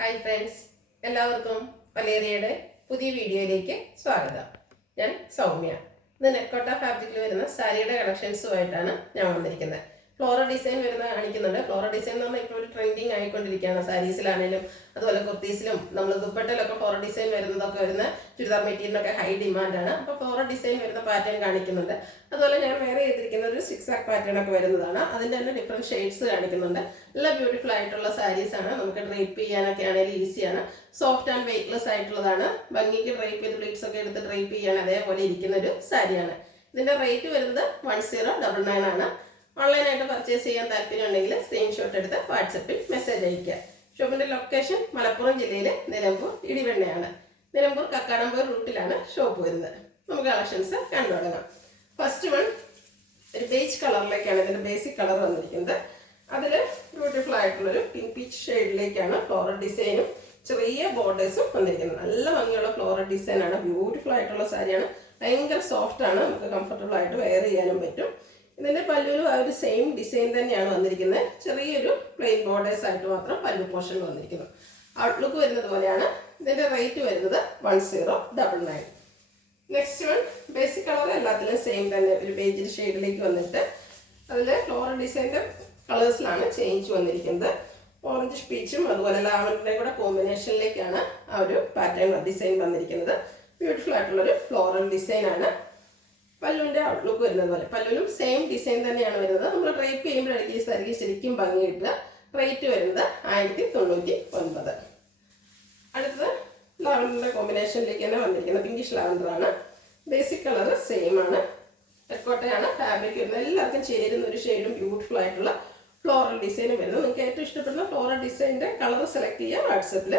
Hi friends, എല്ലാവർക്കും വലേറിയയുടെ പുതിയ വീഡിയോയിലേക്ക് സ്വാഗതം. ഞാൻ സൗമ്യ. ഇന്ന് നെക്കോട്ട ഫാബ്രിക്കിൽ വരുന്ന സാരിയുടെ കളക്ഷൻസുമായിട്ടാണ് ഞാൻ വന്നിരിക്കുന്നത്. ഫ്ലോറൽ ഡിസൈൻ വരുന്ന കാണിക്കുന്നുണ്ട്. ഫ്ലോറൽ ഡിസൈൻ എന്ന് പറഞ്ഞാൽ ഇപ്പോൾ ഒരു ട്രെൻഡിങ് ആയിക്കൊണ്ടിരിക്കുകയാണ്. സാരീസിലാണെങ്കിലും അതുപോലെ കുർത്തീസിലും നമ്മൾ ദുപ്പട്ടയിലൊക്കെ ഫ്ലോറൽ ഡിസൈൻ വരുന്നതൊക്കെ വരുന്ന ചുരിദാർ മെറ്റീരിയലിനൊക്കെ ഹൈ ഡിമാൻഡാണ്. അപ്പോൾ ഫ്ലോറൽ ഡിസൈൻ വരുന്ന പാറ്റേൺ കാണിക്കുന്നുണ്ട്. അതുപോലെ ഞാൻ വേറെ ചെയ്തിരിക്കുന്ന ഒരു സിക്സാക് പാറ്റേൺ ഒക്കെ വരുന്നതാണ്. അതിൻ്റെ തന്നെ ഡിഫറെൻറ്റ് ഷെയ്ഡ്സ് കാണിക്കുന്നുണ്ട്. നല്ല ബ്യൂട്ടിഫുൾ ആയിട്ടുള്ള സാരീസാണ്. നമുക്ക് ഡ്രേപ്പ് ചെയ്യാനൊക്കെ ആണെങ്കിലും ഈസിയാണ്. സോഫ്റ്റ് ആൻഡ് വെയ്റ്റ്ലെസ് ആയിട്ടുള്ളതാണ്. ഭംഗിക്ക് ഡ്രേപ്പ് ചെയ്ത് പ്ലീറ്റ്സ് ഒക്കെ എടുത്ത് ഡ്രേപ്പ് ചെയ്യാൻ അതേപോലെ ഇരിക്കുന്ന ഒരു സാരിയാണ്. ഇതിൻ്റെ റേറ്റ് വരുന്നത് 1099 ആണ്. ഓൺലൈനായിട്ട് പർച്ചേസ് ചെയ്യാൻ താല്പര്യം ഉണ്ടെങ്കിൽ സ്ക്രീൻഷോട്ട് എടുത്ത് വാട്സപ്പിൽ മെസ്സേജ് അയയ്ക്കുക. ഷോപ്പിൻ്റെ ലൊക്കേഷൻ മലപ്പുറം ജില്ലയിലെ നിലമ്പൂർ ഇടിവെണ്ണയാണ്. നിലമ്പൂർ കക്കാടംപൂർ റൂട്ടിലാണ് ഷോപ്പ് വരുന്നത്. നമുക്ക് കളക്ഷൻസ് കണ്ടു തുടങ്ങാം. ഫസ്റ്റ് വൺ ഒരു ബേജ് കളറിലേക്കാണ് ഇതിൻ്റെ ബേസിക് കളർ വന്നിരിക്കുന്നത്. അതിൽ ബ്യൂട്ടിഫുൾ ആയിട്ടുള്ളൊരു പിങ്ക് പീച്ച് ഷെയ്ഡിലേക്കാണ് ഫ്ലോറൽ ഡിസൈനും ചെറിയ ബോർഡേഴ്സും വന്നിരിക്കുന്നത്. നല്ല ഭംഗിയുള്ള ഫ്ലോറൽ ഡിസൈനാണ്. ബ്യൂട്ടിഫുൾ ആയിട്ടുള്ള സാരിയാണ്. ഭയങ്കര സോഫ്റ്റ് ആണ്. നമുക്ക് കംഫർട്ടബിൾ ആയിട്ട് വെയർ ചെയ്യാനും പറ്റും. ഇതിൻ്റെ പല്ലുവിലും ആ ഒരു സെയിം ഡിസൈൻ തന്നെയാണ് വന്നിരിക്കുന്നത്. ചെറിയൊരു പ്ലെയിൻ ബോർഡേഴ്സ് ആയിട്ട് മാത്രം പല്ലു പോർഷൻ വന്നിരിക്കുന്നു. ഔട്ട്ലുക്ക് വരുന്നത് പോലെയാണ്. ഇതിൻ്റെ റേറ്റ് വരുന്നത് 1099. നെക്സ്റ്റ് വൺ ബേസിക് കളർ എല്ലാത്തിലും സെയിം തന്നെ ഒരു ബേജ് ഷെയ്ഡിലേക്ക് വന്നിട്ട് അതിൽ ഫ്ലോറൽ ഡിസൈൻ്റെ കളേഴ്സിലാണ് ചേഞ്ച് വന്നിരിക്കുന്നത്. ഓറഞ്ച് പീച്ചും അതുപോലെ ലാവൻഡറിൻ്റെ കൂടെ കോമ്പിനേഷനിലേക്കാണ് ആ ഒരു പാറ്റേൺ ഡിസൈൻ വന്നിരിക്കുന്നത്. ബ്യൂട്ടിഫുൾ ആയിട്ടുള്ളൊരു ഫ്ലോറൽ ഡിസൈനാണ്. പല്ലുവിൻ്റെ ഔട്ട്ലുക്ക് വരുന്നത് പോലെ പല്ലുവിലും സെയിം ഡിസൈൻ തന്നെയാണ് വരുന്നത്. നമ്മൾ ഡ്രേപ്പ് ചെയ്യുമ്പോഴായിരിക്കും ഈ സാരിക്ക് ശരിക്കും ഭംഗി കിട്ടുക. റേറ്റ് വരുന്നത് 1099. അടുത്തത് ലാവൻഡറിൻ്റെ കോമ്പിനേഷനിലേക്ക് തന്നെ വന്നിരിക്കുന്നത് പിങ്കിഷ് ലാവൻഡറാണ്. ബേസിക് കളർ സെയിം ആണ്. ടെക്കോട്ടയാണ് ഫാബ്രിക് വരുന്നത്. എല്ലാവർക്കും ചേരുന്ന ഒരു ഷെയ്ഡും ബ്യൂട്ടിഫുൾ ആയിട്ടുള്ള ഫ്ലോറൽ ഡിസൈനും വരുന്നത്. നിങ്ങൾക്ക് ഏറ്റവും ഇഷ്ടപ്പെടുന്ന ഫ്ലോറൽ ഡിസൈനിൻ്റെ കളർ സെലക്ട് ചെയ്യുക. വാട്സപ്പിൽ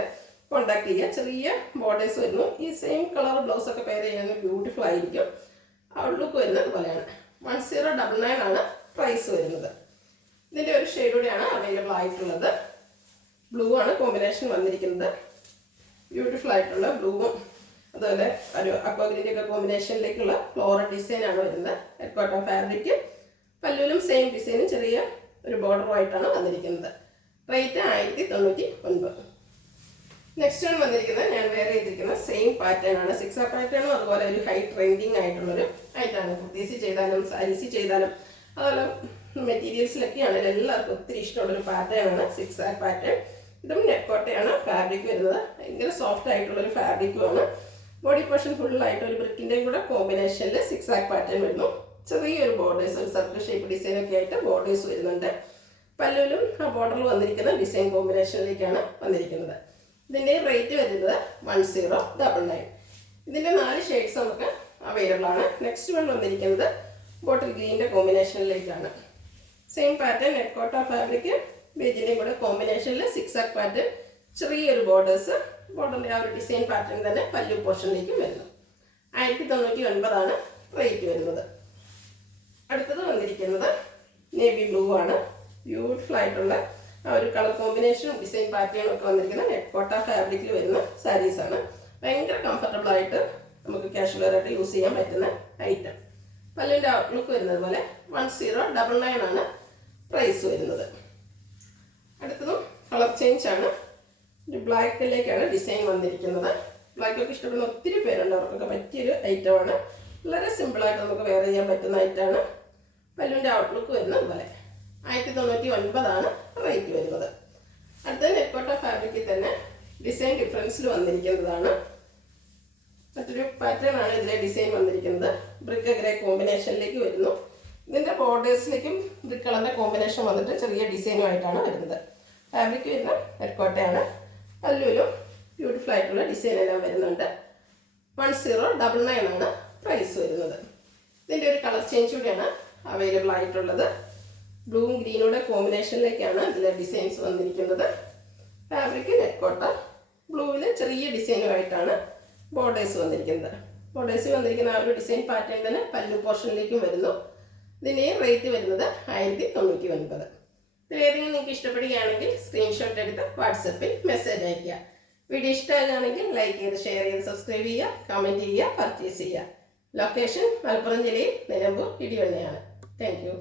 കോൺടാക്ട് ചെയ്യുക. ചെറിയ ബോർഡേഴ്സ് വരുന്നു. ഈ സെയിം കളർ ബ്ലൗസൊക്കെ പെയർ ചെയ്യാൻ ബ്യൂട്ടിഫുൾ ആയിരിക്കും. ഔട്ട്ലുക്ക് വരുന്നത് പോലെയാണ്. 1099 ആണ് പ്രൈസ് വരുന്നത്. ഇതിൻ്റെ ഒരു ഷെയ്ഡ് കൂടെയാണ് അവൈലബിൾ ആയിട്ടുള്ളത്. ബ്ലൂ ആണ് കോമ്പിനേഷൻ വന്നിരിക്കുന്നത്. ബ്യൂട്ടിഫുൾ ആയിട്ടുള്ള ബ്ലൂവും അതുപോലെ ഒരു അക്വാഗ്രീൻ്റെ ഒക്കെ കോമ്പിനേഷനിലേക്കുള്ള ഫ്ലോറൽ ഡിസൈനാണ് വരുന്നത്. ടെക്കോട്ട ഫാബ്രിക്. പല്ലുവിലും സെയിം ഡിസൈനും ചെറിയ ഒരു ബോർഡറുമായിട്ടാണ് വന്നിരിക്കുന്നത്. റേറ്റ് 1099. നെക്സ്റ്റ് വൺ വന്നിരിക്കുന്നത് ഞാൻ വേറെ ചെയ്തിരിക്കുന്ന സെയിം പാറ്റേൺ ആണ്. സിക്സാക് പാറ്റേണും അതുപോലെ ഒരു ഹൈ ട്രെൻഡിങ് ആയിട്ടുള്ളൊരു ഐറ്റാണ്. കുർത്തീസ് ചെയ്താലും സാരീസ് ചെയ്താലും അതുപോലെ മെറ്റീരിയൽസിലൊക്കെയാണ് എല്ലാവർക്കും ഒത്തിരി ഇഷ്ടമുള്ളൊരു പാറ്റേൺ ആണ് സിക്സാക് പാറ്റേൺ. ഇതും നെക്കോട്ടയാണ് ഫാബ്രിക് വരുന്നത്. ഭയങ്കര സോഫ്റ്റ് ആയിട്ടുള്ളൊരു ഫാബ്രിക്കുമാണ്. ബോഡി പോർഷൻ ഫുള്ളായിട്ട് ഒരു ബ്രിക്കിൻ്റെയും കൂടെ കോമ്പിനേഷനിൽ സിക്സാക് പാറ്റേൺ വരുന്നു. ചെറിയൊരു ബോർഡേഴ്സ് ഒരു സർക്കിൾ ഷേപ്പ് ഡിസൈനൊക്കെ ആയിട്ട് ബോർഡേഴ്സ് വരുന്നുണ്ട്. പല്ലുവിലും ആ ബോർഡറിൽ വന്നിരിക്കുന്ന ഡിസൈൻ കോമ്പിനേഷനിലേക്കാണ് വന്നിരിക്കുന്നത്. ഇതിൻ്റെ റേറ്റ് വരുന്നത് 1099. ഇതിൻ്റെ 4 ഷെയ്ഡ്സ് നമുക്ക് അവൈലബിൾ ആണ്. നെക്സ്റ്റ് വൺ വന്നിരിക്കുന്നത് ബോട്ടിൽ ഗ്രീനിൻ്റെ കോമ്പിനേഷനിലേക്കാണ്. സെയിം പാറ്റേൺ നെക്കോട്ട ഫാബ്രിക് ബേജിൻ്റെയും കൂടെ കോമ്പിനേഷനിൽ സിക്സാക് പാറ്റേൺ ചെറിയൊരു ബോർഡേഴ്സ് ബോർഡറിൻ്റെ ആ ഒരു ഡിസൈൻ പാറ്റേൺ തന്നെ പല്ലു പോർഷനിലേക്കും വരുന്നു. 1099 ആണ് റേറ്റ് വരുന്നത്. അടുത്തത് വന്നിരിക്കുന്നത് നേവി ബ്ലൂ ആണ്. ബ്യൂട്ടിഫുൾ ആയിട്ടുള്ള ആ ഒരു കളർ കോമ്പിനേഷനും ഡിസൈൻ പാറ്റേണും ഒക്കെ വന്നിരിക്കുന്ന നെക്കോട്ട ഫാബ്രിക്കിൽ വരുന്ന സാരീസാണ്. ഭയങ്കര കംഫർട്ടബിൾ ആയിട്ട് നമുക്ക് കാഷ്വൽ ആയിട്ട് യൂസ് ചെയ്യാൻ പറ്റുന്ന ഐറ്റം. പല്ലുവിൻ്റെ ഔട്ട്ലുക്ക് വരുന്നത് പോലെ 1099 ആണ് പ്രൈസ് വരുന്നത്. അടുത്തതും കളർ ചേഞ്ച് ആണ്. ഒരു ബ്ലാക്കിലേക്കാണ് ഡിസൈൻ വന്നിരിക്കുന്നത്. ബ്ലാക്കൊക്കെ ഇഷ്ടപ്പെടുന്ന ഒത്തിരി പേരുണ്ട്. അവർക്കൊക്കെ പറ്റിയൊരു ഐറ്റമാണ്. വളരെ സിമ്പിളായിട്ട് നമുക്ക് വെയർ ചെയ്യാൻ പറ്റുന്ന ഐറ്റമാണ്. പല്ലുവിൻ്റെ ഔട്ട്ലുക്ക് വരുന്നത് പോലെ 1099 ആണ് റേറ്റ് വരുന്നത്. അടുത്ത നെക്കോട്ട ഫാബ്രിക്കിൽ തന്നെ ഡിസൈൻ ഡിഫറൻസിൽ വന്നിരിക്കുന്നതാണ്. മറ്റൊരു പാറ്റേൺ ആണ് ഇതിലെ ഡിസൈൻ വന്നിരിക്കുന്നത്. ബ്രിക്ക് ഗ്രേ കോമ്പിനേഷനിലേക്ക് വരുന്നു. ഇതിൻ്റെ ബോർഡേഴ്സിലേക്കും ബ്രിക്ക് കളറിൻ്റെ കോമ്പിനേഷൻ വന്നിട്ട് ചെറിയ ഡിസൈനുമായിട്ടാണ് വരുന്നത്. ഫാബ്രിക് വരുന്ന നെക്കോട്ടയാണ്. പല്ലുവിലും ബ്യൂട്ടിഫുൾ ആയിട്ടുള്ള ഡിസൈൻ എല്ലാം വരുന്നുണ്ട്. 1099 ആണ് പ്രൈസ് വരുന്നത്. ഇതിൻ്റെ ഒരു കളർ ചേഞ്ച് കൂടിയാണ് അവൈലബിൾ ആയിട്ടുള്ളത്. ബ്ലൂവും ഗ്രീനൂടെ കോമ്പിനേഷനിലേക്കാണ് ഇതിലെ ഡിസൈൻസ് വന്നിരിക്കുന്നത്. ഫാബ്രിക് നെക്കോട്ട. ബ്ലൂവിൽ ചെറിയ ഡിസൈനുമായിട്ടാണ് ബോർഡേഴ്സ് വന്നിരിക്കുന്നത്. ബോർഡേഴ്സ് വന്നിരിക്കുന്ന ആ ഒരു ഡിസൈൻ പാറ്റേൺ തന്നെ പല്ലു പോർഷനിലേക്കും വരുന്നു. ഇതിൻ്റെ റേറ്റ് വരുന്നത് 1099. ഇതിലേതെങ്കിലും നിങ്ങൾക്ക് ഇഷ്ടപ്പെടുകയാണെങ്കിൽ സ്ക്രീൻഷോട്ട് എടുത്ത് വാട്സപ്പിൽ മെസ്സേജ് അയയ്ക്കുക. വീഡിയോ ഇഷ്ടമാകുകയാണെങ്കിൽ ലൈക്ക് ചെയ്ത് ഷെയർ ചെയ്ത് സബ്സ്ക്രൈബ് ചെയ്യുക, കമൻറ്റ് ചെയ്യുക, പർച്ചേസ് ചെയ്യുക. ലൊക്കേഷൻ മലപ്പുറം ജില്ലയിൽ നിലമ്പൂർ ഇടിവണ്ണയാണ്. Thank you.